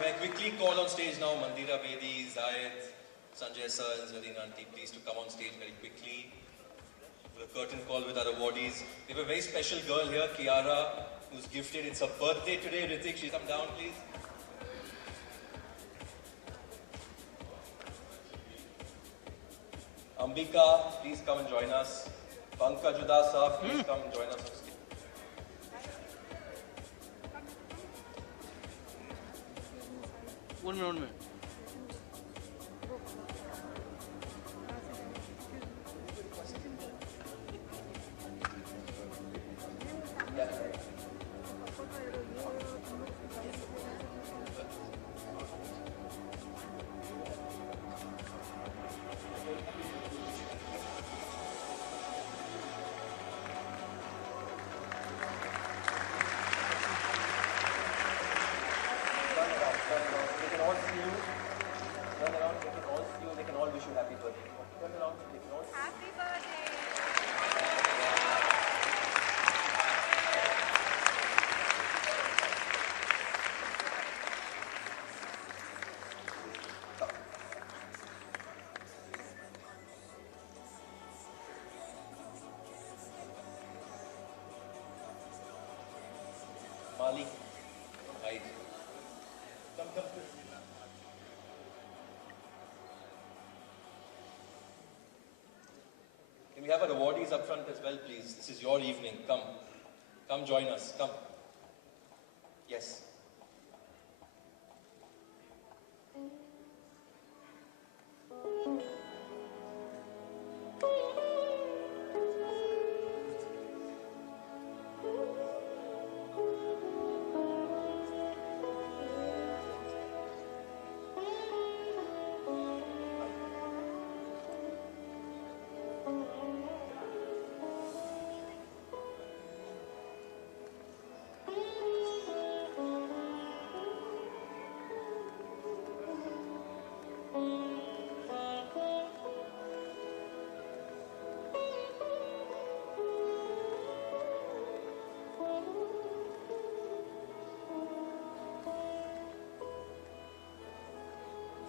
May I quickly call on stage now Mandira Bedi, Zayed, Sanjay Sir and Zareen Aunty, please to come on stage very quickly. For a curtain call with our awardees. We have a very special girl here, Kiara, who's gifted. It's her birthday today. Ritik, she'll come down, please. Ambika, please come and join us. Pankaj Udasa, please come and join us on stage. One minute. Malik, right. Come. Can we have our awardees up front as well, please? This is your evening. Come join us. Come. Yes.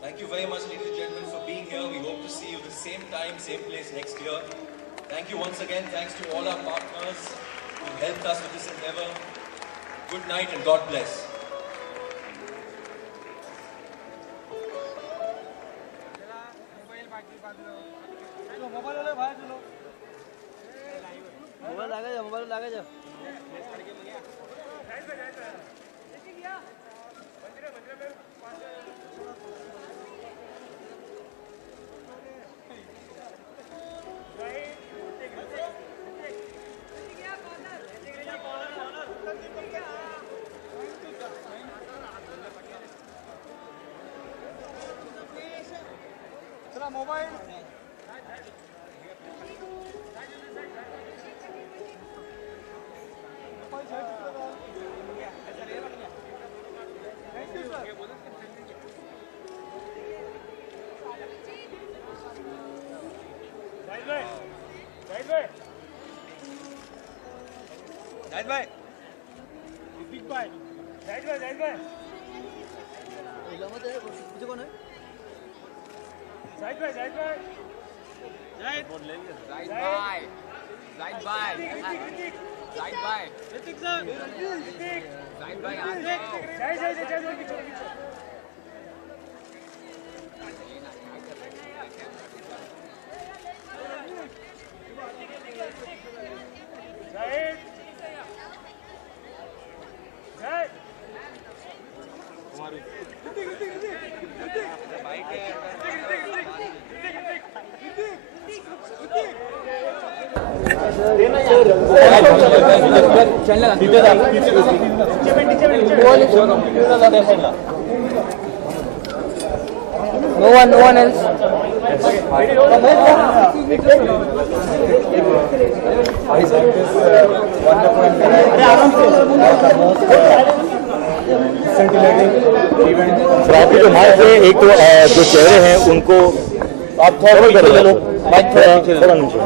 Thank you very much, ladies and gentlemen, for being here. We hope to see you the same time, same place next year. Thank you once again. Thanks to all our partners who helped us with this endeavor. Good night and God bless. Mobile Zahid भाई big भाई जाहिद भाई मुझे कौन है जाहिद भाई Zahid Hrithik sir Zahid भाई No one else. Trophy के mic पे एक तो जो चेहरे हैं उनको आप थोड़ा कर लो, माइक थोड़ा नीचे।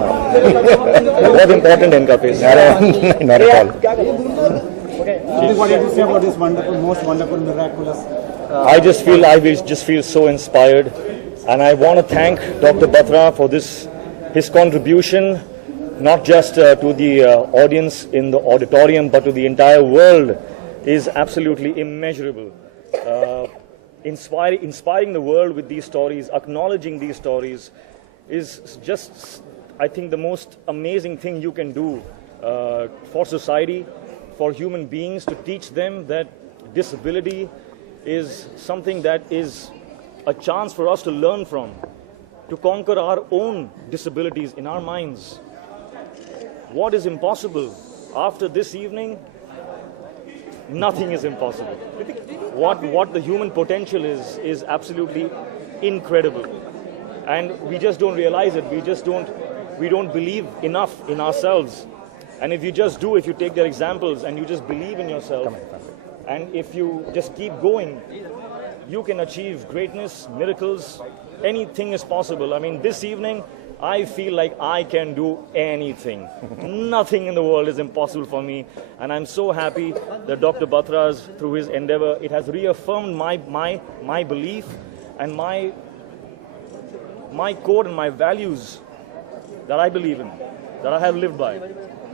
बहुत इम्पोर्टेंट है इनका face. Not at all. Something what did you say about this wonderful, most wonderful, miraculous? I just feel so inspired, and I want to thank Dr. Batra for his contribution, not just to the audience in the auditorium, but to the entire world, is absolutely immeasurable. Inspiring the world with these stories, acknowledging these stories, is just, I think, the most amazing thing you can do for society, for human beings, to teach them that disability is something that is a chance for us to learn from, to conquer our own disabilities in our minds. What is impossible? After this evening, nothing is impossible. What the human potential is absolutely incredible. And we just don't realize it. We don't believe enough in ourselves. And if you take their examples and you just believe in yourself, and if you just keep going, you can achieve greatness, miracles. Anything is possible. I mean, this evening, I feel like I can do anything. Nothing in the world is impossible for me. And I'm so happy that Dr. Batra's, through his endeavor, it has reaffirmed my belief and my code and my values that I believe in, that I have lived by.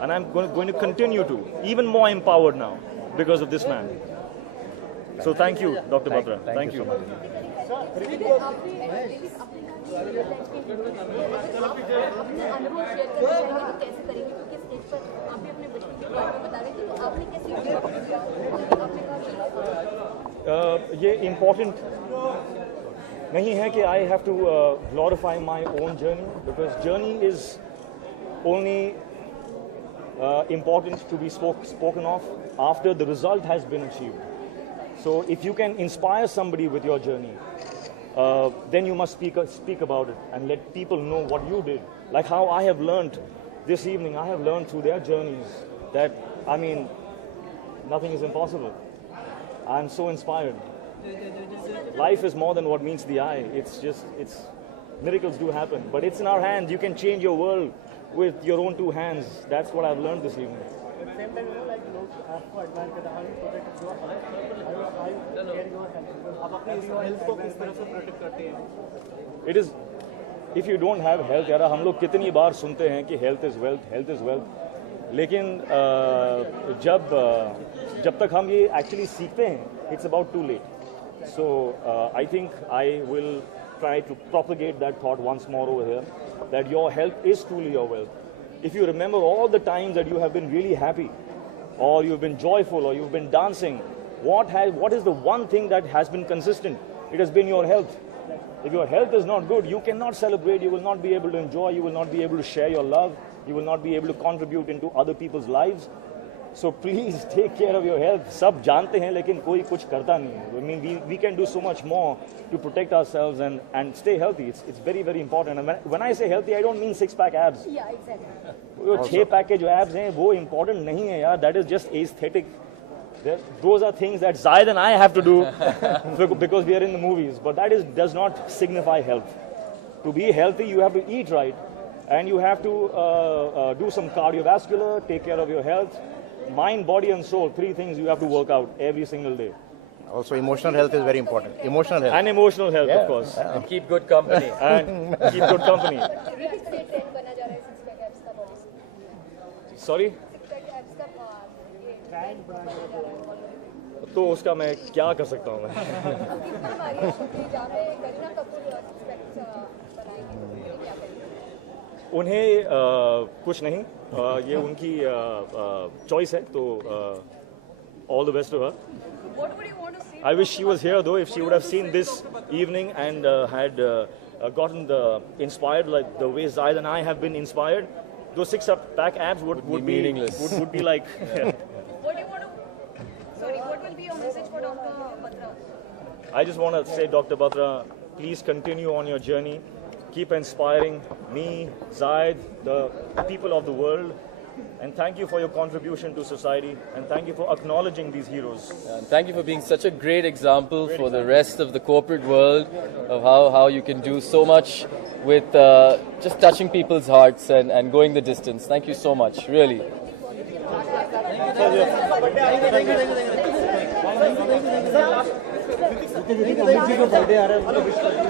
And I'm going to continue to, even more empowered now because of this man. So thank you, Dr. Batra. Thank you. ये important नहीं है कि I have to glorify my own journey, because journey is only important to be spoken of after the result has been achieved. So if you can inspire somebody with your journey, then you must speak about it and let people know what you did. Like how I have learned this evening, I have learned through their journeys that, I mean, nothing is impossible. I'm so inspired. Life is more than what meets the eye. Miracles do happen, but it's in our hands. You can change your world with your own two hands. That's what I've learned this evening. It is, if you don't have health, यार हम लोग कितनी बार सुनते हैं कि health is wealth, लेकिन जब तक हम ये actually सीखते हैं, it's about too late. So I think I will try to propagate that thought once more over here, that your health is truly your wealth. If you remember all the times that you have been really happy, or you've been joyful, or you've been dancing, what is the one thing that has been consistent? It has been your health. If your health is not good, you cannot celebrate, you will not be able to enjoy, you will not be able to share your love, you will not be able to contribute into other people's lives. So please take care of your health. सब जानते हैं लेकिन कोई कुछ करता नहीं है. I mean, we can do so much more to protect ourselves and stay healthy. It's very, very important. And when I say healthy, I don't mean 6-pack abs. Yeah, exactly. वो 6-pack के जो abs हैं वो important नहीं है यार. That is just aesthetic. Those are things that Zayed and I have to do because we are in the movies. But that does not signify health. To be healthy, you have to eat right, and you have to do some cardiovascular, take care of your health. Mind, body and soul, 3 things you have to work out every single day. Also, emotional health is very important. Emotional health. And emotional health, of course. And keep good company. And keep good company. Sorry? तो उसका मैं क्या कर सकता हूँ मैं? उन्हें कुछ नहीं, ये उनकी चॉइस है, तो all the best to her. What would you want to see? I wish she was here though. If she would have seen this evening and had gotten inspired like the way Zayed and I have been inspired, those 6-pack abs would be meaningless. Would be like. What do you want to? Sorry, what will be your message for Dr. Batra? I just want to say, Dr. Batra, please continue on your journey. Keep inspiring me, Zayed, the people of the world. And thank you for your contribution to society. And thank you for acknowledging these heroes. And thank you for being such a great example for the rest of the corporate world of how you can do so much with just touching people's hearts and going the distance. Thank you so much, really. जी को birthday आ रहा है, उसको wish कर दो।